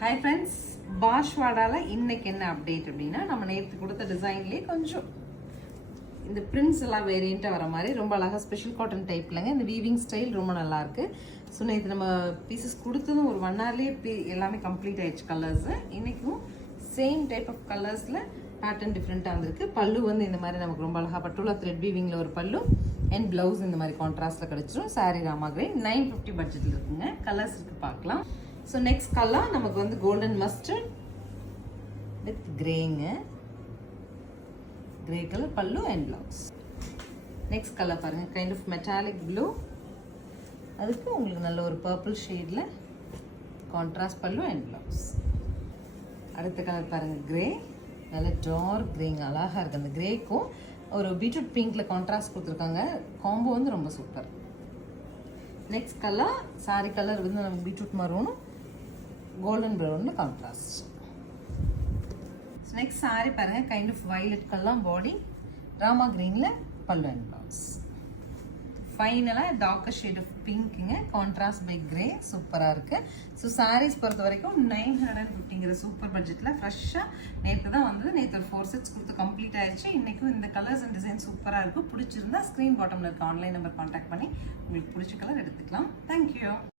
Hi friends, பாஷ்வாடாவில் இன்னைக்கு என்ன update அப்படின்னா, நம்ம நேற்று கொடுத்த டிசைன்லேயே கொஞ்சம் இந்த பிரிண்ட்ஸ் எல்லாம் வேரியண்ட்டாக வர மாதிரி ரொம்ப அழகாக ஸ்பெஷல் காட்டன் டைப்லங்க. இந்த வீவிங் ஸ்டைல் ரொம்ப நல்லாயிருக்கு. ஸோ நேற்று நம்ம பீசஸ் கொடுத்ததும் ஒரு 1 ஹவர்லேயே எல்லாமே கம்ப்ளீட் ஆயிடுச்சு கலர்ஸு. இன்றைக்கும் சேம் டைப் ஆஃப் கலர்ஸில் பேட்டர்ன் டிஃப்ரெண்ட்டாக வந்திருக்கு. பல்லு வந்து இந்த மாதிரி நமக்கு ரொம்ப அழகாக பட்டுள்ள த்ரெட் வீவிங்கில் ஒரு பல்லு அண்ட் ப்ளவுஸ் இந்த மாதிரி கான்ட்ராஸ்ட்டில் கிடச்சிரும். சாரீ ராமா கிரே 950 பட்ஜெட்டில் இருக்குங்க. கலர்ஸ் இருக்குது, பார்க்கலாம். ஸோ நெக்ஸ்ட் கலர் நமக்கு வந்து கோல்டன் மஸ்டர்ட் வித் கிரேங்க. Grey colour pallu and blouse. Next colour பாருங்கள், கைண்ட் ஆஃப் மெட்டாலிக் ப்ளூ. அதுக்கு உங்களுக்கு நல்ல ஒரு பர்பிள் ஷேடில் கான்ட்ராஸ்ட் பல்லு அண்ட் ப்ளவுஸ். அடுத்த கலர் பாருங்கள், கிரே. நல்ல டார்க் கிரேங்க, அழகாக இருக்குது. அந்த கிரேக்கும் ஒரு பீட்ரூட் பிங்க்கில் கான்ட்ராஸ்ட் கொடுத்துருக்காங்க. காம்போ வந்து ரொம்ப super. Next colour sari colour வந்து நமக்கு பீட்ரூட் மரூனும் கோல்டன் ப்ரௌனில் கான்ட்ராஸ்ட். நெக்ஸ்ட் சாரி பாருங்கள், kind of violet colour body, Rama க்ரீனில் பல்லு அண்ட் ப்ளவுஸ். ஃபைனலாக டார்க்கர் ஷேட் ஆஃப் பிங்க்குங்க, கான்ட்ராஸ்ட் பை கிரே. சூப்பராக இருக்குது. ஸோ சாரீஸ் பொறுத்த வரைக்கும் 950ங்கிற சூப்பர் பட்ஜெட்டில் ஃப்ரெஷ்ஷாக நேற்று தான் வந்தது. நேற்று ஒரு 4 செட்ஸ் கொடுத்து கம்ப்ளீட் ஆயிடுச்சு. இன்றைக்கும் இந்த கலர்ஸ் அண்ட் டிசைன் சூப்பராக இருக்கும். பிடிச்சிருந்தா ஸ்க்ரீன் பாட்டமில் இருக்க ஆன்லைன் நம்பர் கான்டாக்ட் பண்ணி உங்களுக்கு பிடிச்ச கலர் எடுத்துக்கலாம். தேங்க்யூ.